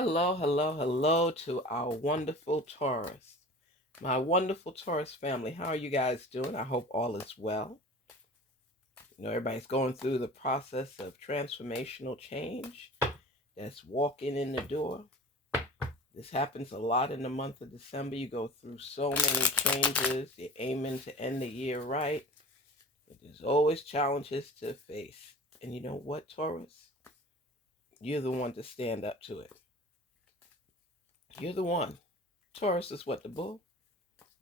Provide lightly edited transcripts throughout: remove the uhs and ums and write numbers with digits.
Hello, hello, hello to our wonderful Taurus. My wonderful Taurus family. How are you guys doing? I hope all is well. Everybody's going through the process of transformational change. That's walking in the door. This happens a lot in the month of December. You go through so many changes. You're aiming to end the year right. But there's always challenges to face. And you know what, Taurus? You're the one to stand up to it. You're the one. Taurus is what, the bull?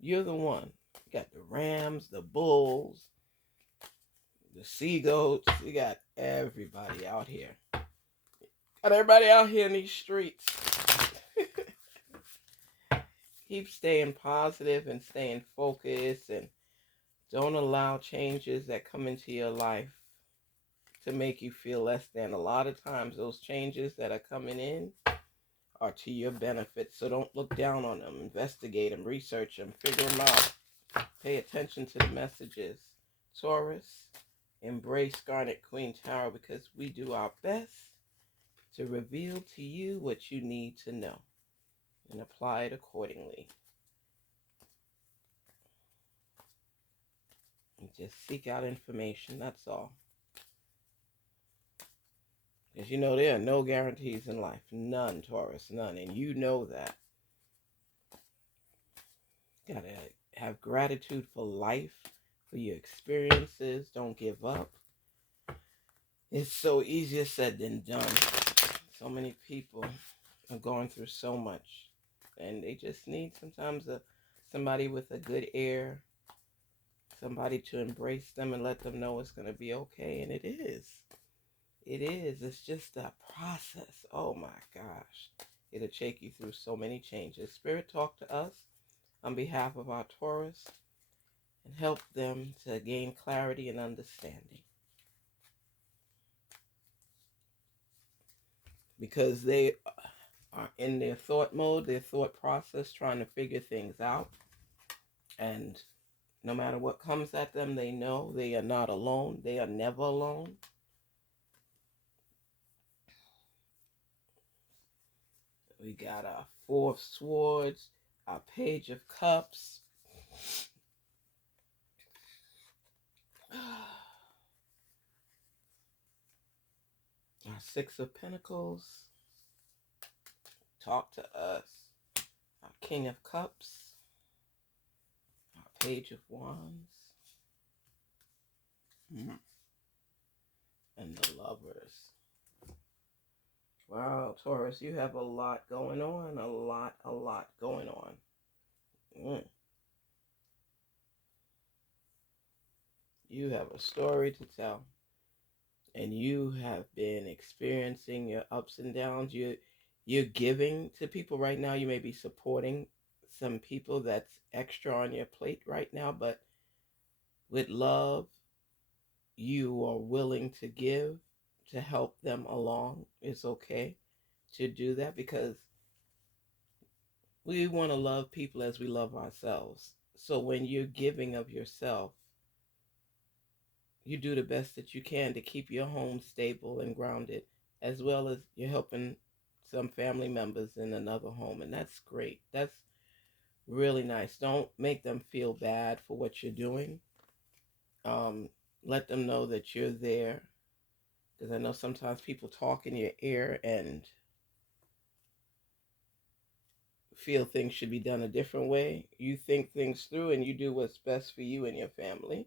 You're the one. You got the rams, the bulls, the seagoats. You got everybody out here. Got everybody out here in these streets. Keep staying positive and staying focused, and don't allow changes that come into your life to make you feel less than. A lot of times those changes that are coming in are to your benefit. So don't look down on them. Investigate them, research them, figure them out. Pay attention to the messages. Taurus, embrace Garnetqueentarot because we do our best to reveal to you what you need to know and apply it accordingly. And just seek out information, that's all. Because there are no guarantees in life. None, Taurus, none. And you know that. Gotta have gratitude for life, for your experiences. Don't give up. It's so easier said than done. So many people are going through so much, and they just need sometimes somebody with a good ear, somebody to embrace them and let them know it's going to be okay. And it is. It's just a process. Oh my gosh. It'll take you through so many changes. Spirit, talk to us on behalf of our Taurus and help them to gain clarity and understanding. Because they are in their thought mode, their thought process, trying to figure things out. And no matter what comes at them, they know they are not alone. They are never alone. We got our Four of Swords, our Page of Cups, our Six of Pentacles. Talk to us. Our King of Cups, our Page of Wands, and the Lovers. Wow, Taurus, you have a lot going on. A lot going on. You have a story to tell. And you have been experiencing your ups and downs. You're giving to people right now. You may be supporting some people that's extra on your plate right now, but with love, you are willing to give to help them along. It's okay to do that because we want to love people as we love ourselves. So when you're giving of yourself, you do the best that you can to keep your home stable and grounded, as well as you're helping some family members in another home. And that's great. That's really nice. Don't make them feel bad for what you're doing. Let them know that you're there. Because I know sometimes people talk in your ear and feel things should be done a different way. You think things through and you do what's best for you and your family,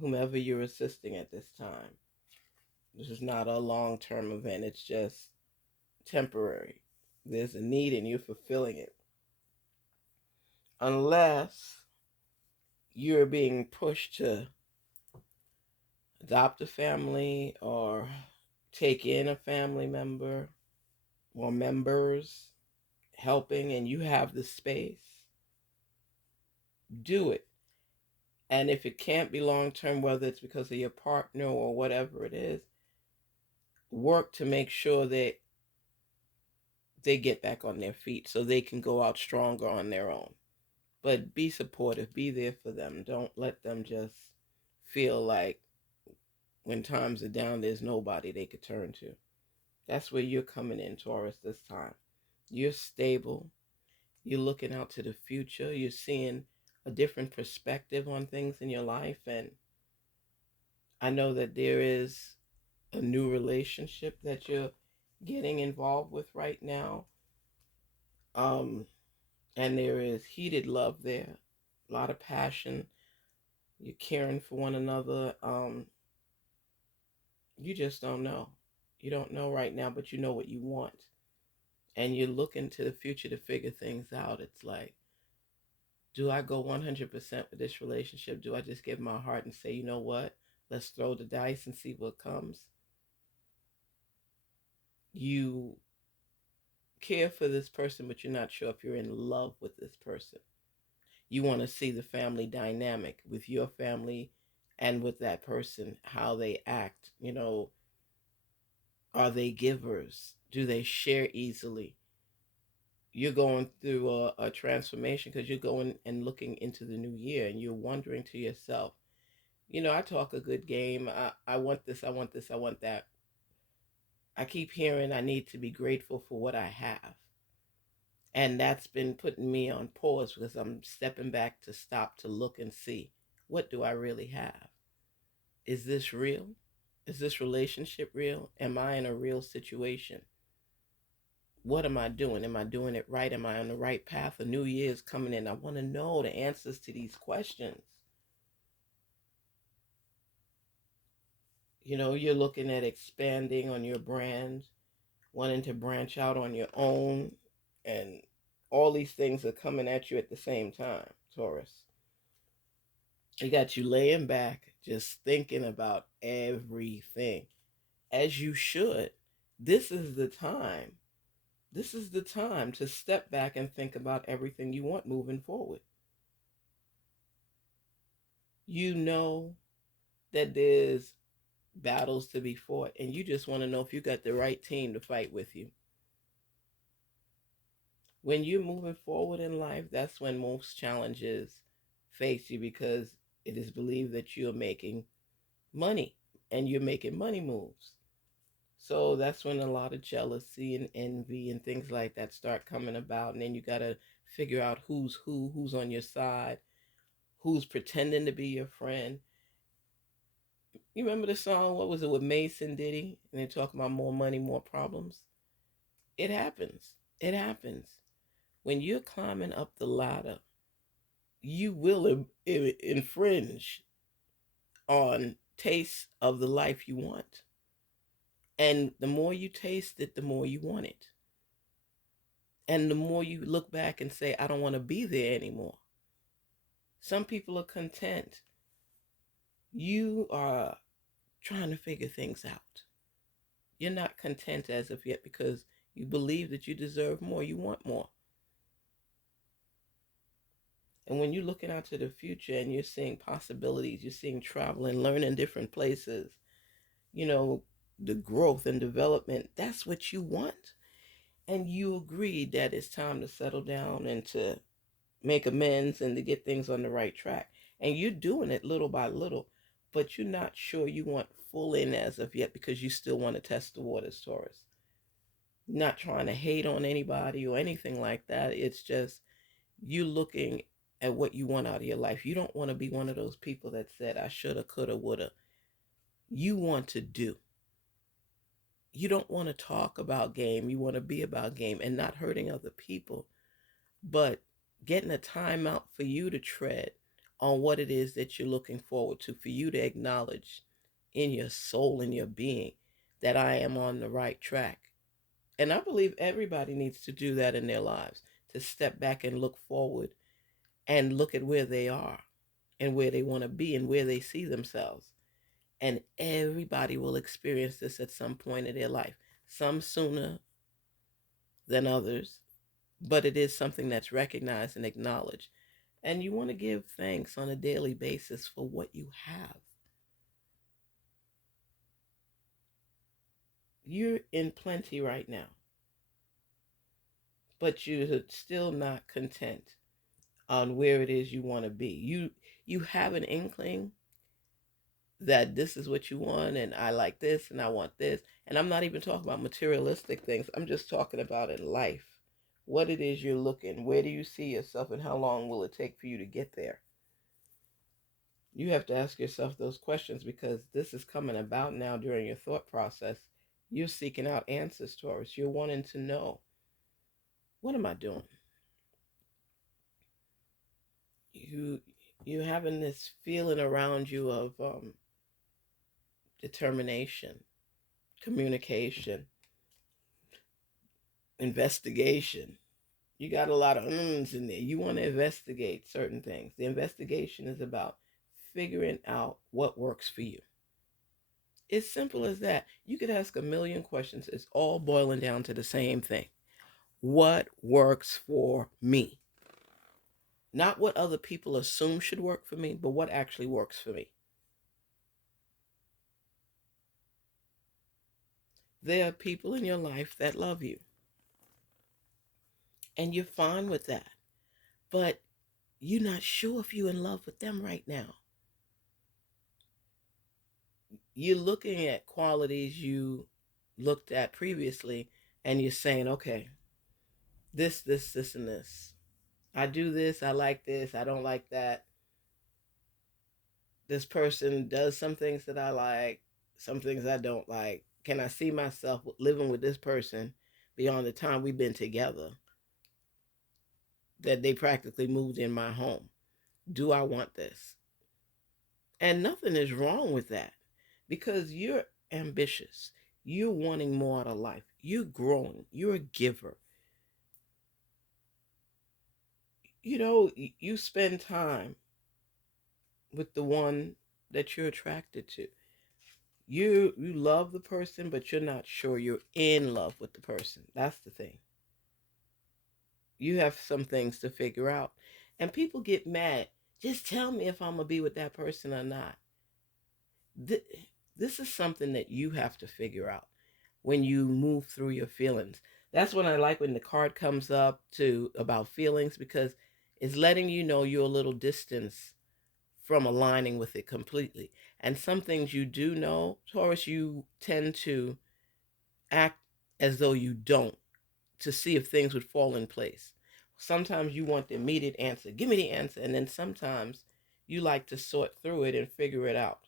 whomever you're assisting at this time. This is not a long-term event. It's just temporary. There's a need and you're fulfilling it. Unless you're being pushed to adopt a family or take in a family member or members helping and you have the space, do it. And if it can't be long-term, whether it's because of your partner or whatever it is, work to make sure that they get back on their feet so they can go out stronger on their own. But be supportive, be there for them. Don't let them just feel like when times are down, there's nobody they could turn to. That's where you're coming in, Taurus, this time. You're stable. You're looking out to the future. You're seeing a different perspective on things in your life. And I know that there is a new relationship that you're getting involved with right now. Um, and there is heated love there, a lot of passion. You're caring for one another. You just don't know. You don't know right now, but you know what you want. And you're looking to the future to figure things out. It's like, do I go 100% with this relationship? Do I just give my heart and say, you know what? Let's throw the dice and see what comes? You care for this person, but you're not sure if you're in love with this person. You want to see the family dynamic with your family and with that person, how they act. Are they givers? Do they share easily? You're going through a transformation because you're going and looking into the new year and you're wondering to yourself, I talk a good game. I want this, I want this, I want that. I keep hearing I need to be grateful for what I have. And that's been putting me on pause because I'm stepping back to stop to look and see, what do I really have? Is this real? Is this relationship real? Am I in a real situation? What am I doing? Am I doing it right? Am I on the right path? A new year is coming in. I want to know the answers to these questions. You're looking at expanding on your brand, wanting to branch out on your own, and all these things are coming at you at the same time, Taurus. It got you laying back, just thinking about everything, as you should. This is the time. This is the time to step back and think about everything you want moving forward. You know that there's battles to be fought, and you just want to know if you got the right team to fight with you. When you're moving forward in life, that's when most challenges face you because it is believed that you're making money and you're making money moves. So that's when a lot of jealousy and envy and things like that start coming about. And then you got to figure out who's on your side, who's pretending to be your friend. You remember the song, what was it, with Mason Diddy? And they talk about more money, more problems. It happens. It happens. When you're climbing up the ladder, you will infringe on taste of the life you want. And the more you taste it, the more you want it. And the more you look back and say, I don't want to be there anymore. Some people are content. You are trying to figure things out. You're not content as of yet because you believe that you deserve more. You want more. And when you're looking out to the future and you're seeing possibilities, you're seeing travel and learning different places, you know, the growth and development, that's what you want. And you agree that it's time to settle down and to make amends and to get things on the right track. And you're doing it little by little, but you're not sure you want full in as of yet because you still want to test the waters, Taurus. Not trying to hate on anybody or anything like that. It's just you looking at what you want out of your life. You don't want to be one of those people that said, I shoulda, coulda, woulda. You want to do. You don't want to talk about game. You want to be about game and not hurting other people, but getting a time out for you to tread on what it is that you're looking forward to, for you to acknowledge in your soul and your being that I am on the right track. And I believe everybody needs to do that in their lives, to step back and look forward and look at where they are and where they want to be and where they see themselves. And everybody will experience this at some point in their life, some sooner than others, but it is something that's recognized and acknowledged. And you want to give thanks on a daily basis for what you have. You're in plenty right now, but you're still not content on where it is you want to be. You have an inkling that this is what you want, and I like this, and I want this. And I'm not even talking about materialistic things. I'm just talking about in life. What it is you're looking, where do you see yourself, and how long will it take for you to get there? You have to ask yourself those questions because this is coming about now during your thought process. You're seeking out answers, Taurus. You're wanting to know, what am I doing? You you're having this feeling around you of determination, communication, investigation. You got a lot of ums in there. You want to investigate certain things. The investigation is about figuring out what works for you. It's simple as that. You could ask a million questions. It's all boiling down to the same thing. What works for me? Not what other people assume should work for me, but what actually works for me. There are people in your life that love you, and you're fine with that. But you're not sure if you're in love with them right now. You're looking at qualities you looked at previously, and you're saying, okay, this, and this. I do this, I like this, I don't like that. This person does some things that I like, some things I don't like. Can I see myself living with this person beyond the time we've been together, that they practically moved in my home? Do I want this? And nothing is wrong with that because you're ambitious. You're wanting more out of life. You're growing. You're a giver. You know, you spend time with the one that you're attracted to. You love the person, but you're not sure you're in love with the person. That's the thing. You have some things to figure out. And people get mad. Just tell me if I'm going to be with that person or not. This is something that you have to figure out when you move through your feelings. That's when I like when the card comes up to about feelings, because it's letting you know you're a little distance from aligning with it completely. And some things you do know, Taurus, you tend to act as though you don't, to see if things would fall in place. Sometimes you want the immediate answer. Give me the answer. And then sometimes you like to sort through it and figure it out.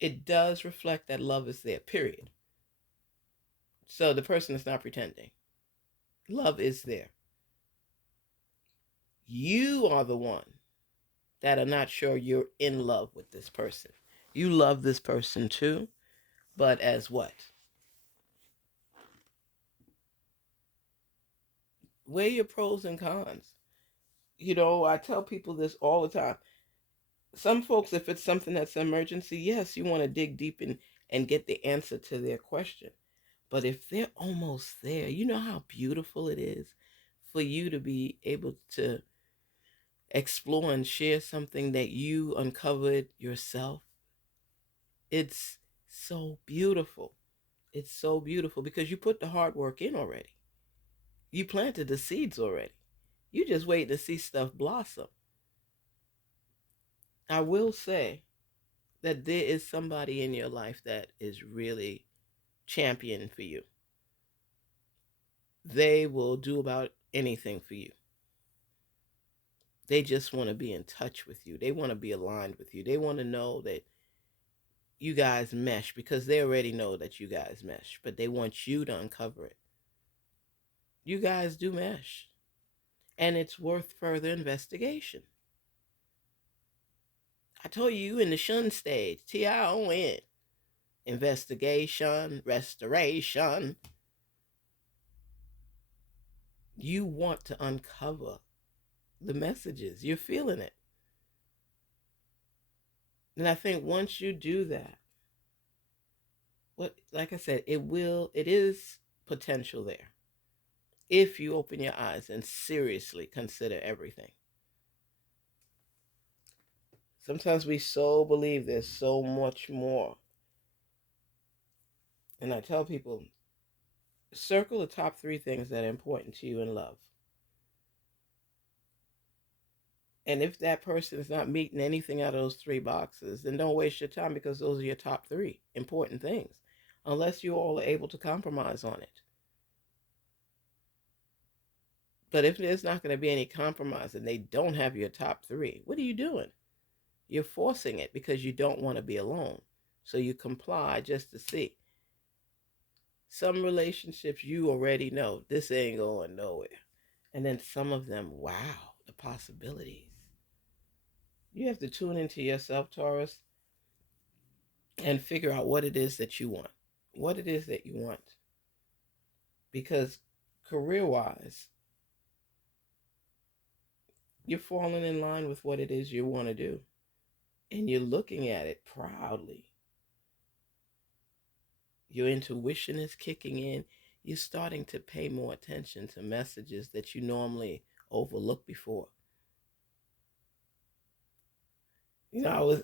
It does reflect that love is there, period. So the person is not pretending. Love is there. You are the one that are not sure you're in love with this person. You love this person too, but as what? Weigh your pros and cons. You know, I tell people this all the time. Some folks, if it's something that's an emergency, yes, you want to dig deep and get the answer to their question. But if they're almost there, you know how beautiful it is for you to be able to explore and share something that you uncovered yourself. It's so beautiful. It's so beautiful because you put the hard work in already. You planted the seeds already. You just wait to see stuff blossom. I will say that there is somebody in your life that is really championing for you. They will do about anything for you. They just want to be in touch with you. They want to be aligned with you. They want to know that you guys mesh because they already know that you guys mesh, but they want you to uncover it. You guys do mesh, and it's worth further investigation. I told you in the shun stage, TION, investigation, restoration. You want to uncover the messages. You're feeling it. And I think once you do that, like I said, it is potential there if you open your eyes and seriously consider everything. Sometimes we so believe there's so much more. And I tell people, circle the top 3 things that are important to you in love. And if that person is not meeting anything out of those three boxes, then don't waste your time, because those are your top three important things, unless you all are able to compromise on it. But if there's not going to be any compromise and they don't have your top three, what are you doing? You're forcing it because you don't want to be alone. So you comply just to see. Some relationships you already know this ain't going nowhere. And then some of them, wow, the possibilities. You have to tune into yourself, Taurus, and figure out what it is that you want. What it is that you want. Because career-wise, you're falling in line with what it is you want to do. And you're looking at it proudly. Your intuition is kicking in. You're starting to pay more attention to messages that you normally overlooked before. You know,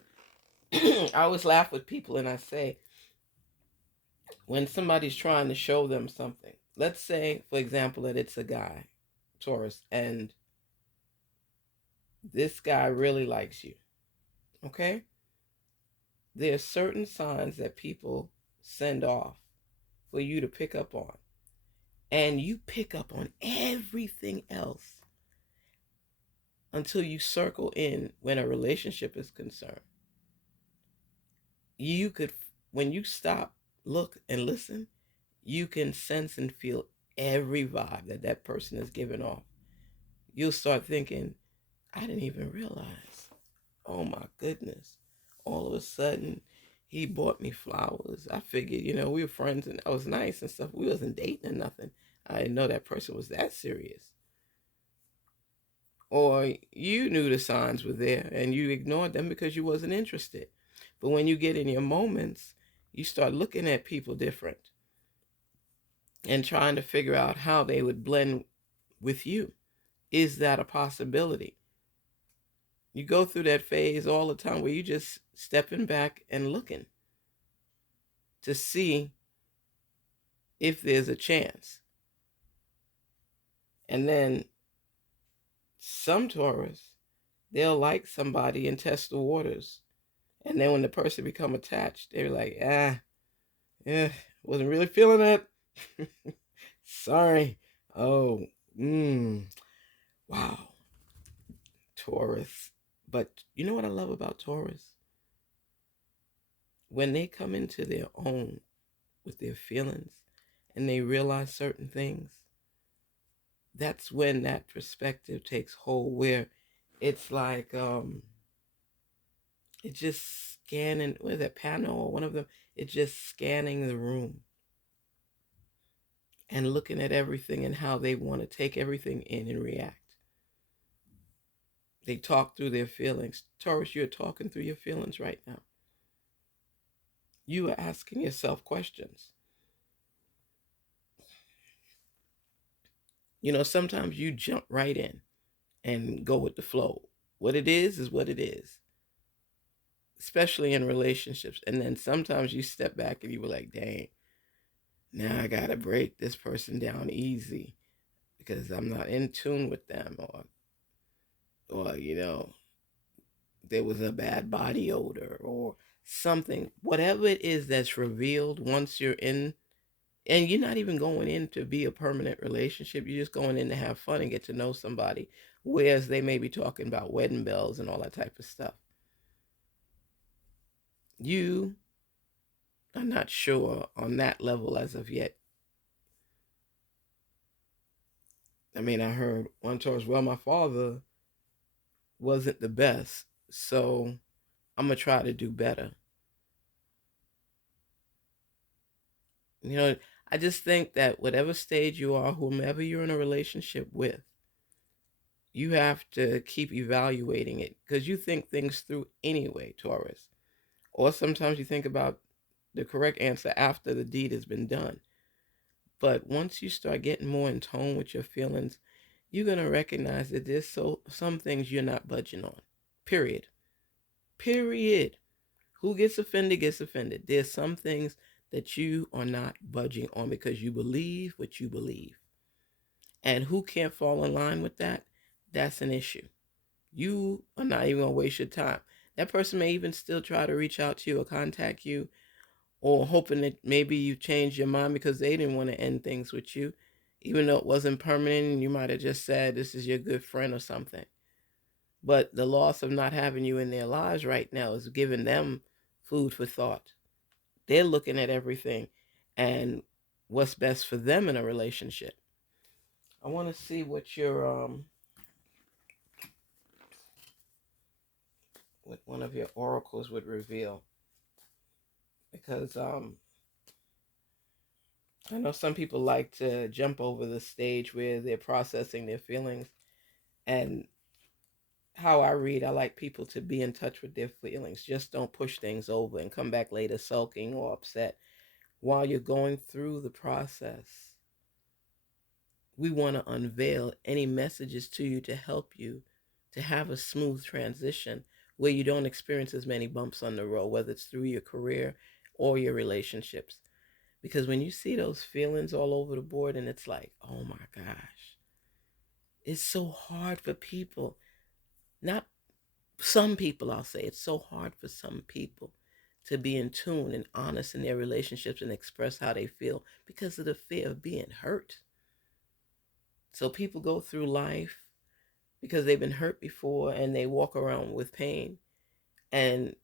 I always laugh with people and I say, when somebody's trying to show them something, let's say, for example, that it's a guy, Taurus, and this guy really likes you, okay? There are certain signs that people send off for you to pick up on. And you pick up on everything else until you circle in when a relationship is concerned. You could, when you stop, look, and listen, you can sense and feel every vibe that that person is giving off. You'll start thinking, I didn't even realize. Oh my goodness. All of a sudden, he bought me flowers. I figured, we were friends and that was nice and stuff. We wasn't dating or nothing. I didn't know that person was that serious. Or you knew the signs were there and you ignored them because you wasn't interested. But when you get in your moments, you start looking at people different and trying to figure out how they would blend with you. Is that a possibility? You go through that phase all the time where you just stepping back and looking to see if there's a chance. And then some Taurus, they'll like somebody and test the waters. And then when the person become attached, they're like, yeah, wasn't really feeling it. Sorry. Oh, wow. Taurus. But you know what I love about Taurus? When they come into their own with their feelings and they realize certain things, that's when that perspective takes hold, where it's like it's just scanning, with a panel or one of them, it's just scanning the room and looking at everything and how they want to take everything in and react. They talk through their feelings. Taurus, you're talking through your feelings right now. You are asking yourself questions. Sometimes you jump right in and go with the flow. What it is what it is, especially in relationships. And then sometimes you step back and you were like, dang, now I got to break this person down easy because I'm not in tune with them, or there was a bad body odor or something. Whatever it is that's revealed once you're in, and you're not even going in to be a permanent relationship. You're just going in to have fun and get to know somebody. Whereas they may be talking about wedding bells and all that type of stuff. You are not sure on that level as of yet. I mean, I heard one Taurus, well, my father wasn't the best, so I'm going to try to do better. I just think that whatever stage you are, whomever you're in a relationship with, you have to keep evaluating it because you think things through anyway, Taurus. Or sometimes you think about the correct answer after the deed has been done. But once you start getting more in tone with your feelings, you're going to recognize that there's some things you're not budging on. Period. Period. Who gets offended gets offended. There's some things that you are not budging on because you believe what you believe. And who can't fall in line with that? That's an issue. You are not even going to waste your time. That person may even still try to reach out to you or contact you, or hoping that maybe you changed your mind because they didn't want to end things with you, even though it wasn't permanent, and you might have just said this is your good friend or something. But the loss of not having you in their lives right now is giving them food for thought. They're looking at everything and what's best for them in a relationship. I want to see what what one of your oracles would reveal, because I know some people like to jump over the stage where they're processing their feelings. And how I read, I like people to be in touch with their feelings. Just don't push things over and come back later sulking or upset. While you're going through the process, we want to unveil any messages to you to help you to have a smooth transition where you don't experience as many bumps on the road, whether it's through your career or your relationships. Because when you see those feelings all over the board and it's like, oh my gosh, it's so hard for people. Not some people, I'll say, it's so hard for some people to be in tune and honest in their relationships and express how they feel because of the fear of being hurt. So people go through life because they've been hurt before and they walk around with pain and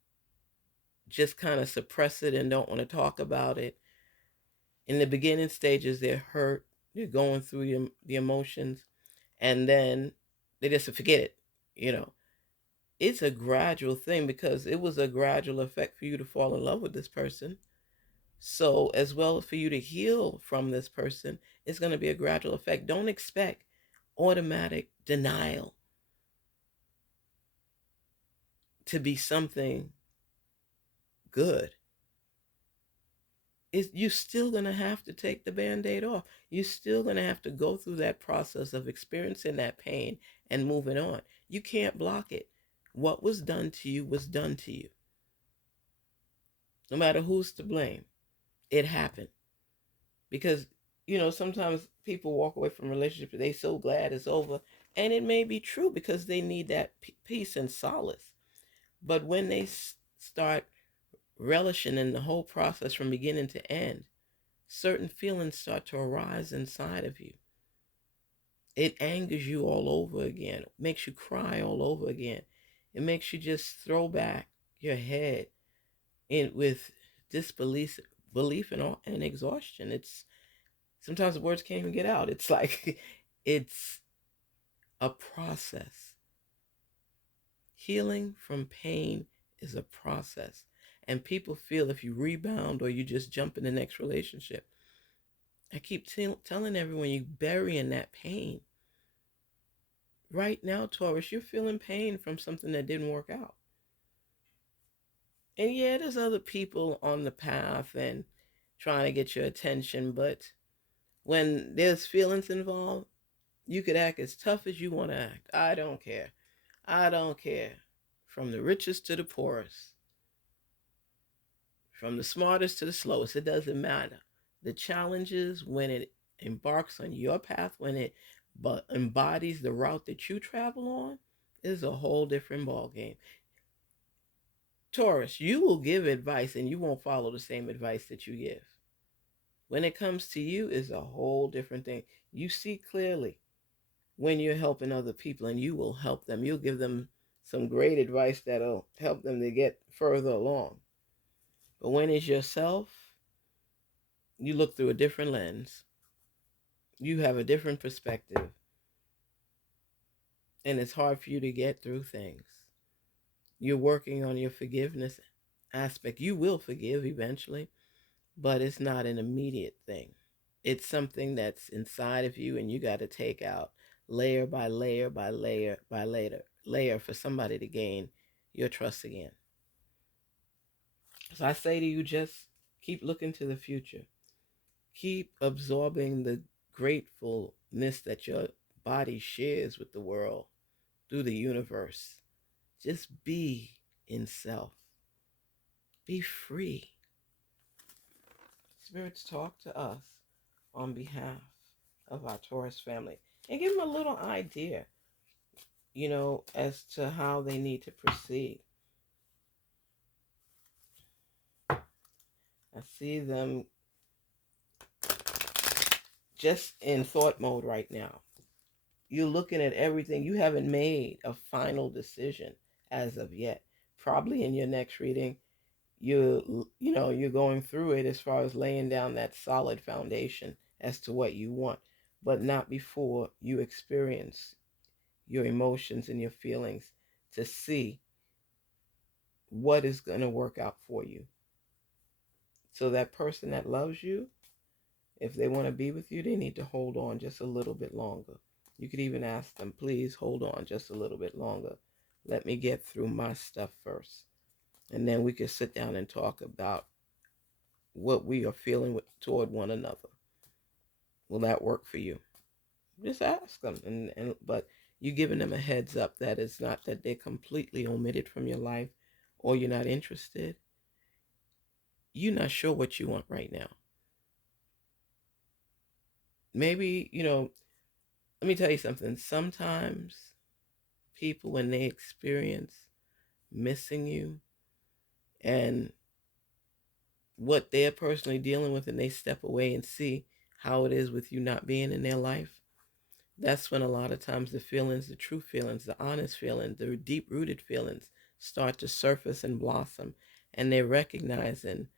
just kind of suppress it and don't want to talk about it. In the beginning stages, they're hurt, they're going through the emotions, and then they just forget it. You know, it's a gradual thing because it was a gradual effect for you to fall in love with this person. So, as well as for you to heal from this person, it's going to be a gradual effect. Don't expect automatic denial to be something good. You're still going to have to take the band-aid off. You're still going to have to go through that process of experiencing that pain and moving on. You can't block it. What was done to you was done to you. No matter who's to blame, it happened. Because, sometimes people walk away from relationships, they so glad it's over. And it may be true because they need that peace and solace. But when they start relishing in the whole process from beginning to end, certain feelings start to arise inside of you. It angers you all over again. It makes you cry all over again. It makes you just throw back your head in with disbelief, and exhaustion. It's sometimes the words can't even get out. It's like it's a process. Healing from pain is a process. And people feel if you rebound or you just jump in the next relationship. I keep telling everyone you burying that pain. Right now, Taurus, you're feeling pain from something that didn't work out. And yeah, there's other people on the path and trying to get your attention, but when there's feelings involved, you could act as tough as you want to act. I don't care. I don't care. From the richest to the poorest, from the smartest to the slowest, it doesn't matter. The challenges when it embarks on your path, when it embodies the route that you travel on, is a whole different ballgame. Taurus, you will give advice and you won't follow the same advice that you give. When it comes to you, is a whole different thing. You see clearly when you're helping other people and you will help them. You'll give them some great advice that'll help them to get further along. But when it's yourself, you look through a different lens. You have a different perspective. And it's hard for you to get through things. You're working on your forgiveness aspect. You will forgive eventually, but it's not an immediate thing. It's something that's inside of you and you got to take out layer by layer by layer by layer for somebody to gain your trust again. So I say to you, just keep looking to the future. Keep absorbing the gratefulness that your body shares with the world through the universe. Just be in self. Be free. Spirits talk to us on behalf of our Taurus family and give them a little idea. as to how they need to proceed. I see them just in thought mode right now. You're looking at everything. You haven't made a final decision as of yet. Probably in your next reading, you're going through it as far as laying down that solid foundation as to what you want, but not before you experience your emotions and your feelings to see what is going to work out for you. So that person that loves you, if they want to be with you, they need to hold on just a little bit longer. You could even ask them, please hold on just a little bit longer. Let me get through my stuff first. And then we could sit down and talk about what we are feeling toward one another. Will that work for you? Just ask them. But you giving them a heads up that it's not that they're completely omitted from your life or you're not interested. You're not sure what you want right now. Maybe, let me tell you something. Sometimes people, when they experience missing you and what they're personally dealing with, and they step away and see how it is with you not being in their life, that's when a lot of times the feelings, the true feelings, the honest feelings, the deep-rooted feelings start to surface and blossom, and they're recognizing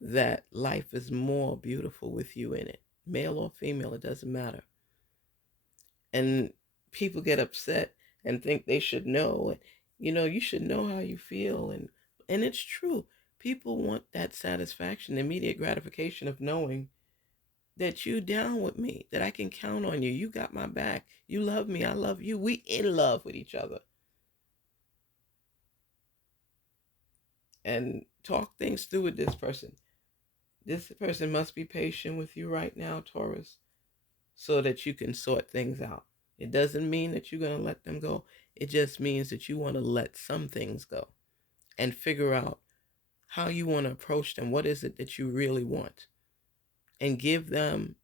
that life is more beautiful with you in it. Male or female, it doesn't matter. And people get upset and think they should know. You should know how you feel. And it's true. People want that satisfaction, immediate gratification of knowing that you down with me, that I can count on you. You got my back. You love me. I love you. We in love with each other. And talk things through with this person. This person must be patient with you right now, Taurus, so that you can sort things out. It doesn't mean that you're going to let them go. It just means that you want to let some things go and figure out how you want to approach them. What is it that you really want? And give them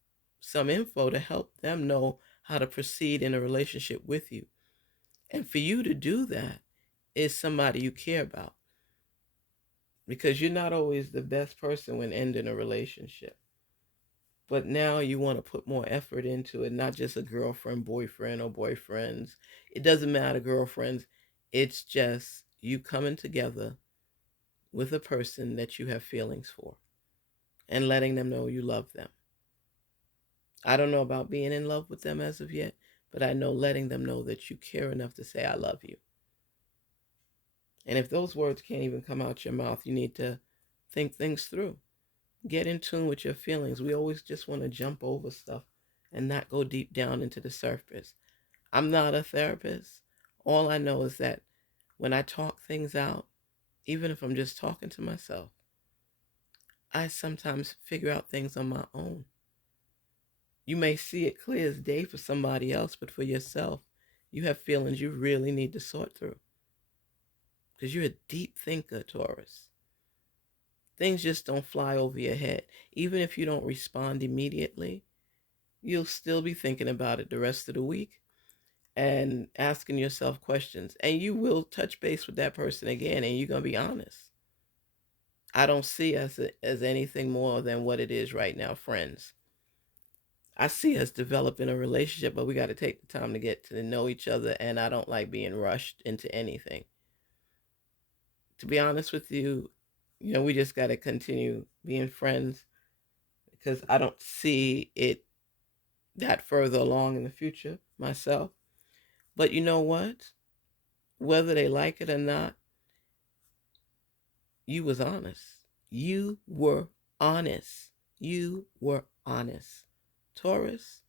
some info to help them know how to proceed in a relationship with you. And for you to do that is somebody you care about, because you're not always the best person when ending a relationship. But now you want to put more effort into it, not just a girlfriend, boyfriend, or boyfriends. It doesn't matter, girlfriends. It's just you coming together with a person that you have feelings for and letting them know you love them. I don't know about being in love with them as of yet, but I know letting them know that you care enough to say, I love you. And if those words can't even come out your mouth, you need to think things through. Get in tune with your feelings. We always just want to jump over stuff and not go deep down into the surface. I'm not a therapist. All I know is that when I talk things out, even if I'm just talking to myself, I sometimes figure out things on my own. You may see it clear as day for somebody else, but for yourself, you have feelings you really need to sort through. Because you're a deep thinker, Taurus. Things just don't fly over your head. Even if you don't respond immediately, you'll still be thinking about it the rest of the week and asking yourself questions. And you will touch base with that person again, and you're going to be honest. I don't see us as anything more than what it is right now, friends. I see us developing a relationship, but we got to take the time to get to know each other, and I don't like being rushed into anything. To be honest with you, we just got to continue being friends, because I don't see it that further along in the future myself. But you know what? Whether they like it or not, you was honest. You were honest. You were honest. Taurus,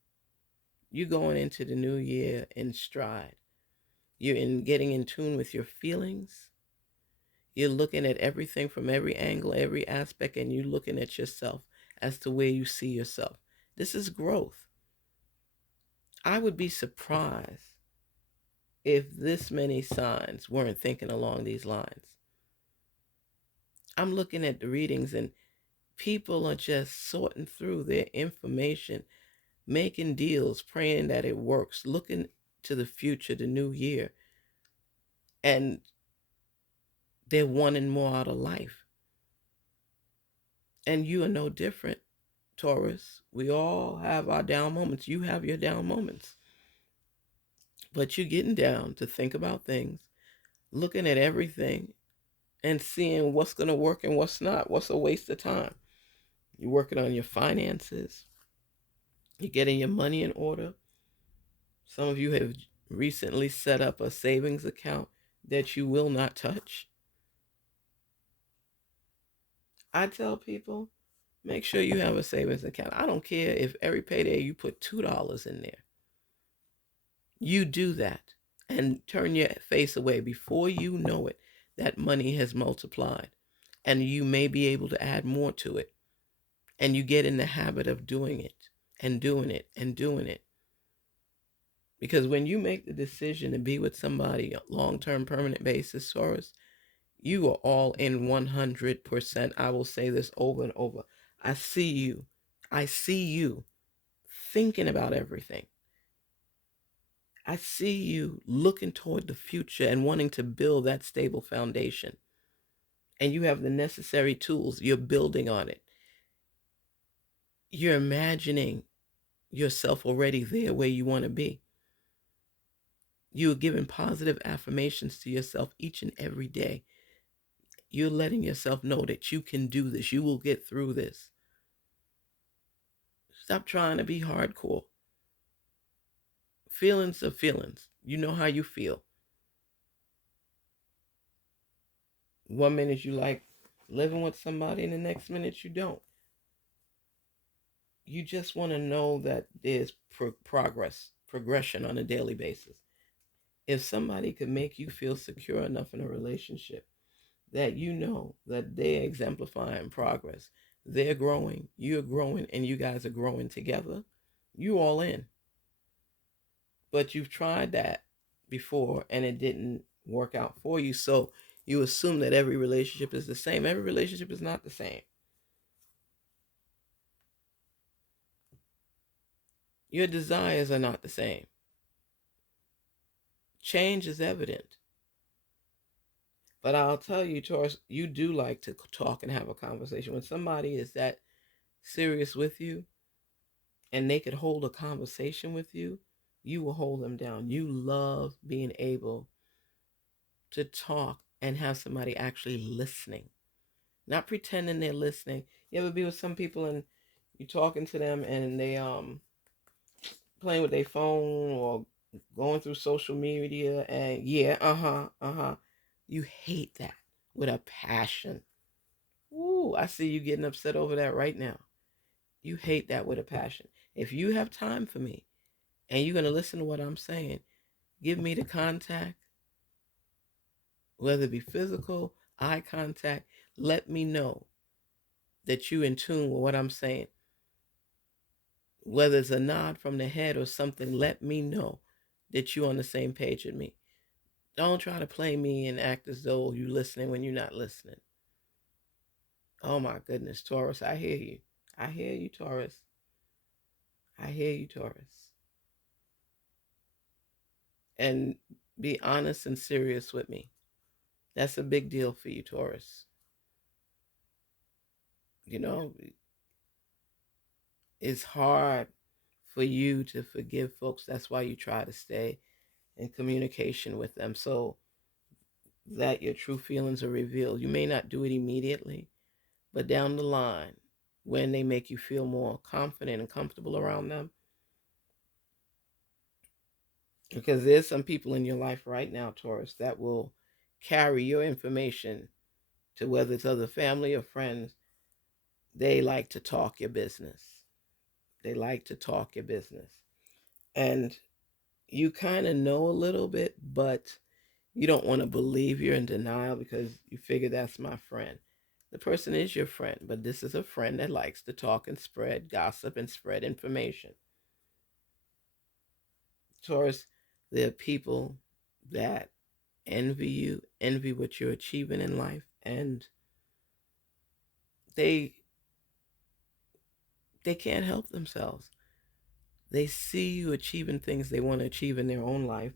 you're going into the new year in stride. You're getting in tune with your feelings. You're looking at everything from every angle, every aspect, and you're looking at yourself as to where you see yourself. This is growth. I would be surprised if this many signs weren't thinking along these lines. I'm looking at the readings, and people are just sorting through their information, making deals, praying that it works, looking to the future, the new year, and they're wanting more out of life. And you are no different, Taurus. We all have our down moments. You have your down moments. But you're getting down to think about things, looking at everything, and seeing what's going to work and what's not, what's a waste of time. You're working on your finances. You're getting your money in order. Some of you have recently set up a savings account that you will not touch. I tell people, make sure you have a savings account. I don't care if every payday you put $2 in there. You do that and turn your face away. Before you know it, that money has multiplied, and you may be able to add more to it. And you get in the habit of doing it and doing it and doing it. Because when you make the decision to be with somebody on a long-term permanent basis, Taurus, you are all in 100%. I will say this over and over. I see you. I see you thinking about everything. I see you looking toward the future and wanting to build that stable foundation. And you have the necessary tools. You're building on it. You're imagining yourself already there where you want to be. You're giving positive affirmations to yourself each and every day. You're letting yourself know that you can do this. You will get through this. Stop trying to be hardcore. Feelings are feelings. You know how you feel. One minute you like living with somebody, and the next minute you don't. You just want to know that there's progression on a daily basis. If somebody could make you feel secure enough in a relationship that you know that they're exemplifying progress, they're growing, you're growing, and you guys are growing together, you all in. But you've tried that before and it didn't work out for you, so you assume that every relationship is the same. Every relationship is not the same. Your desires are not the same. Change is evident. But I'll tell you, Taurus, you do like to talk and have a conversation. When somebody is that serious with you and they could hold a conversation with you, you will hold them down. You love being able to talk and have somebody actually listening, not pretending they're listening. You ever be with some people and you're talking to them and they playing with their phone or going through social media and you hate that with a passion. Ooh, I see you getting upset over that right now. You hate that with a passion. If you have time for me and you're going to listen to what I'm saying, give me the contact, whether it be physical, eye contact. Let me know that you're in tune with what I'm saying. Whether it's a nod from the head or something, let me know that you're on the same page with me. Don't try to play me and act as though you're listening when you're not listening. Oh my goodness, Taurus, I hear you. I hear you, Taurus. I hear you, Taurus. And be honest and serious with me. That's a big deal for you, Taurus. You know, it's hard for you to forgive folks. That's why you try to stay in communication with them so that your true feelings are revealed. You may not do it immediately, but down the line, when they make you feel more confident and comfortable around them, because there's some people in your life right now, Taurus, that will carry your information to whether it's other family or friends. They like to talk your business. They like to talk your business. And you kind of know a little bit, but you don't want to believe. You're in denial because you figure that's my friend. The person is your friend, but this is a friend that likes to talk and spread gossip and spread information. Taurus, there are people that envy you, envy what you're achieving in life, and they can't help themselves. They see you achieving things they want to achieve in their own life,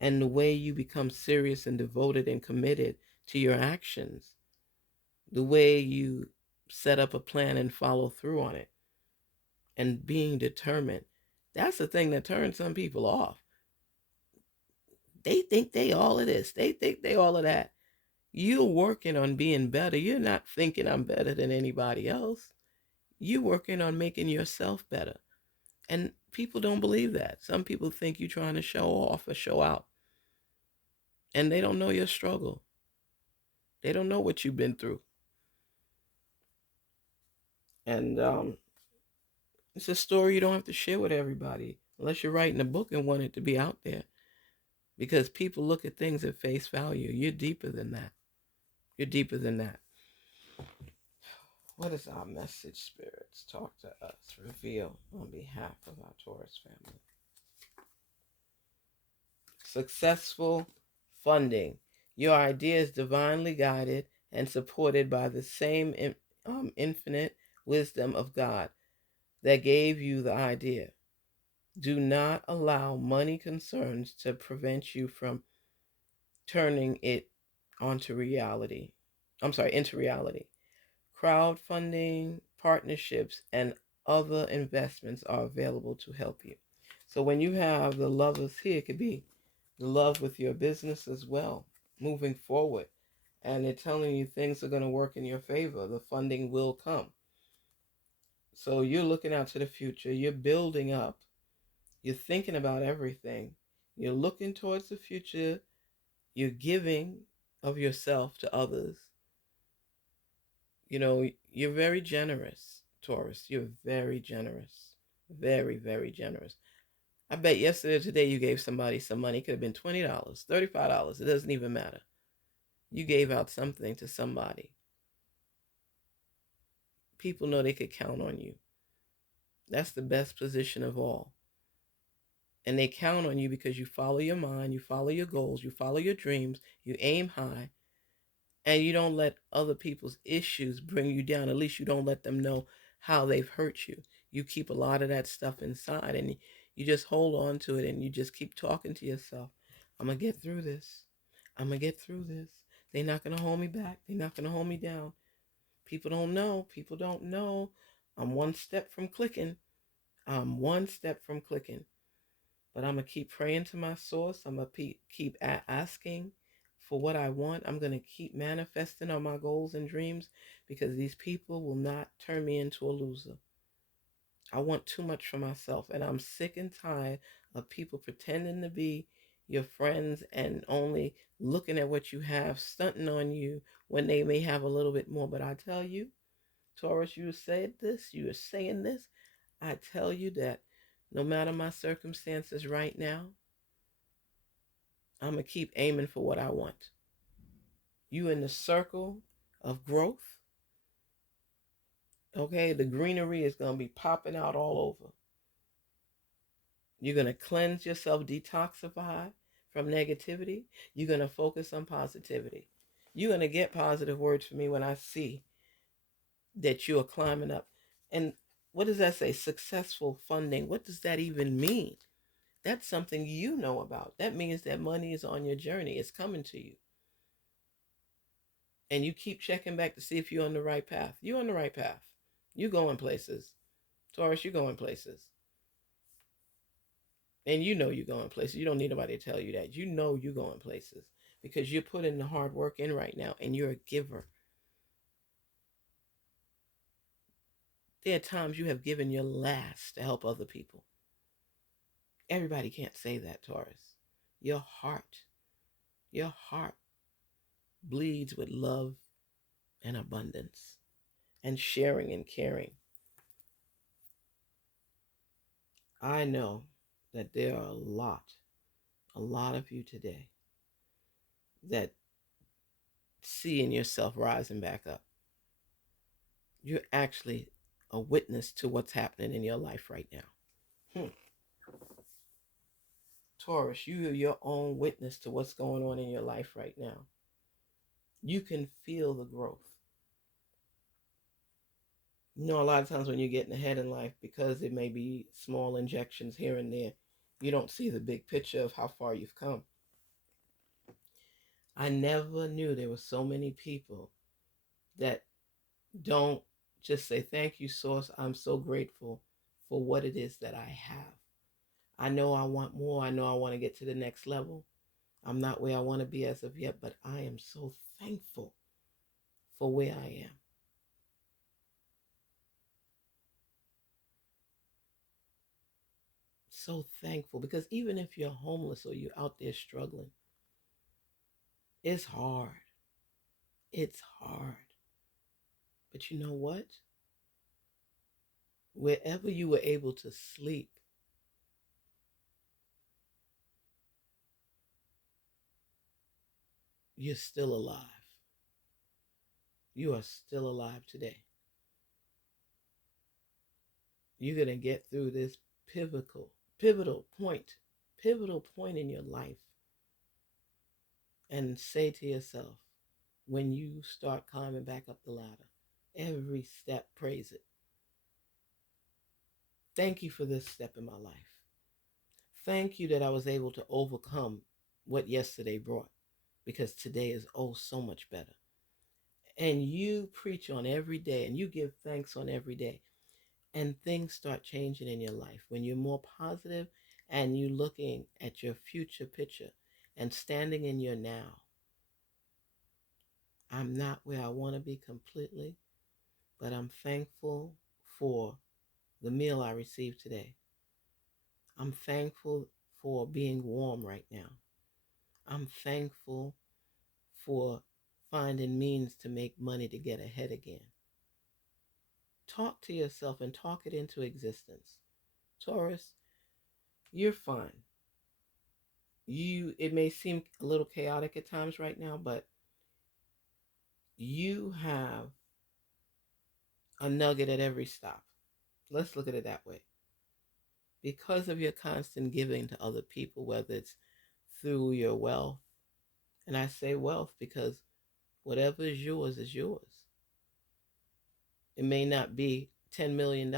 and the way you become serious and devoted and committed to your actions, the way you set up a plan and follow through on it, and being determined. That's the thing that turns some people off. They think they all of this. They think they all of that. You're working on being better. You're not thinking I'm better than anybody else. You're working on making yourself better. And people don't believe that. Some people think you're trying to show off or show out. And they don't know your struggle. They don't know what you've been through. And it's a story you don't have to share with everybody unless you're writing a book and want it to be out there. Because people look at things at face value. You're deeper than that. You're deeper than that. What is our message, spirits? Talk to us. Reveal on behalf of our Taurus family. Successful funding. Your idea is divinely guided and supported by the same infinite wisdom of God that gave you the idea. Do not allow money concerns to prevent you from turning it into reality. Crowdfunding, partnerships, and other investments are available to help you. So when you have the lovers here, it could be the love with your business as well, moving forward. And they're telling you things are going to work in your favor. The funding will come. So you're looking out to the future. You're building up. You're thinking about everything. You're looking towards the future. You're giving of yourself to others. You know, you're very generous, Taurus. You're very generous. Very, very generous. I bet yesterday or today you gave somebody some money. It could have been $20, $35. It doesn't even matter. You gave out something to somebody. People know they could count on you. That's the best position of all. And they count on you because you follow your mind, you follow your goals, you follow your dreams, you aim high, and you don't let other people's issues bring you down. At least you don't let them know how they've hurt you. You keep a lot of that stuff inside, and you just hold on to it, and you just keep talking to yourself. I'm going to get through this. I'm going to get through this. They're not going to hold me back. They're not going to hold me down. People don't know. People don't know. I'm one step from clicking. I'm one step from clicking. But I'm going to keep praying to my source. I'm going to keep asking for what I want. I'm going to keep manifesting on my goals and dreams because these people will not turn me into a loser. I want too much for myself, and I'm sick and tired of people pretending to be your friends and only looking at what you have, stunting on you when they may have a little bit more. But I tell you, Taurus, you said this, you are saying this. I tell you that no matter my circumstances right now, I'm going to keep aiming for what I want. You in the circle of growth, okay? The greenery is going to be popping out all over. You're going to cleanse yourself, detoxify from negativity. You're going to focus on positivity. You're going to get positive words from me when I see that you are climbing up. And what does that say? Successful funding. What does that even mean? That's something you know about. That means that money is on your journey. It's coming to you. And you keep checking back to see if you're on the right path. You're on the right path. You're going places. Taurus, you're going places. And you know you're going places. You don't need nobody to tell you that. You know you're going places because you're putting the hard work in right now and you're a giver. There are times you have given your last to help other people. Everybody can't say that, Taurus. Your heart bleeds with love and abundance and sharing and caring. I know that there are a lot of you today that see in yourself rising back up. You're actually a witness to what's happening in your life right now. Taurus, you are your own witness to what's going on in your life right now. You can feel the growth. A lot of times when you're getting ahead in life, because it may be small injections here and there, you don't see the big picture of how far you've come. I never knew there were so many people that don't just say, thank you, Source. I'm so grateful for what it is that I have. I know I want more. I know I want to get to the next level. I'm not where I want to be as of yet, but I am so thankful for where I am. So thankful, because even if you're homeless or you're out there struggling, it's hard. It's hard. But you know what? Wherever you were able to sleep, you're still alive. You are still alive today. You're going to get through this pivotal, pivotal point, pivotal point in your life, and say to yourself, when you start climbing back up the ladder, every step, praise it. Thank you for this step in my life. Thank you that I was able to overcome what yesterday brought, because today is oh so much better. And you preach on every day and you give thanks on every day, and things start changing in your life when you're more positive and you're looking at your future picture and standing in your now. I'm not where I want to be completely, but I'm thankful for the meal I received today. I'm thankful for being warm right now. I'm thankful for finding means to make money to get ahead again. Talk to yourself and talk it into existence. Taurus, you're fine. It may seem a little chaotic at times right now, but you have a nugget at every stop. Let's look at it that way. Because of your constant giving to other people, whether it's through your wealth, and I say wealth because whatever is yours is yours. It may not be $10 million,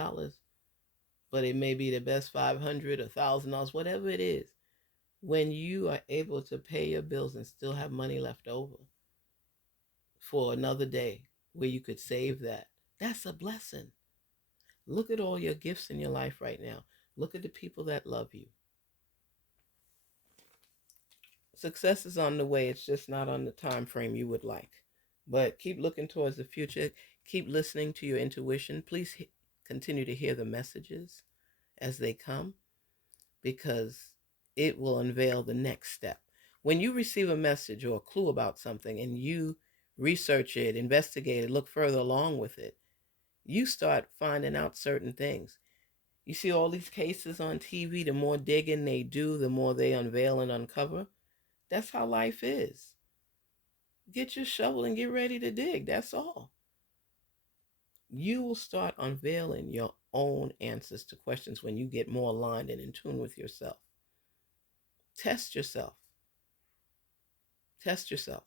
but it may be the best 500 or $1,000, whatever it is. When you are able to pay your bills and still have money left over for another day where you could save that, that's a blessing. Look at all your gifts in your life right now. Look at the people that love you. Success is on the way. It's just not on the time frame you would like. But keep looking towards the future. Keep listening to your intuition. Please continue to hear the messages as they come, because it will unveil the next step. When you receive a message or a clue about something and you research it, investigate it, look further along with it, you start finding out certain things. You see all these cases on TV, the more digging they do, the more they unveil and uncover. That's how life is. Get your shovel and get ready to dig. That's all. You will start unveiling your own answers to questions when you get more aligned and in tune with yourself. Test yourself. Test yourself.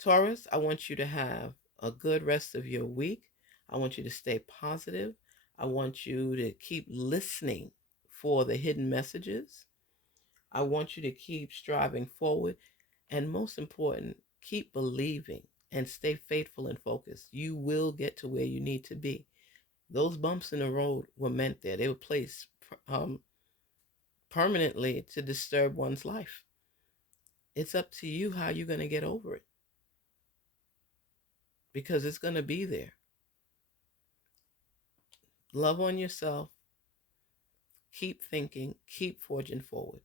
Taurus, I want you to have a good rest of your week. I want you to stay positive. I want you to keep listening for the hidden messages. I want you to keep striving forward. And most important, keep believing and stay faithful and focused. You will get to where you need to be. Those bumps in the road were meant there. They were placed permanently to disturb one's life. It's up to you how you're going to get over it, because it's going to be there. Love on yourself. Keep thinking. Keep forging forward.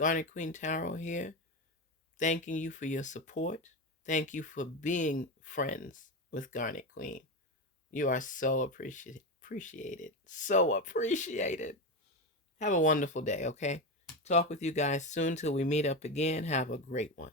Garnetqueentarot here, thanking you for your support. Thank you for being friends with Garnet Queen. You are so appreciated. So appreciated. Have a wonderful day, okay? Talk with you guys soon till we meet up again. Have a great one.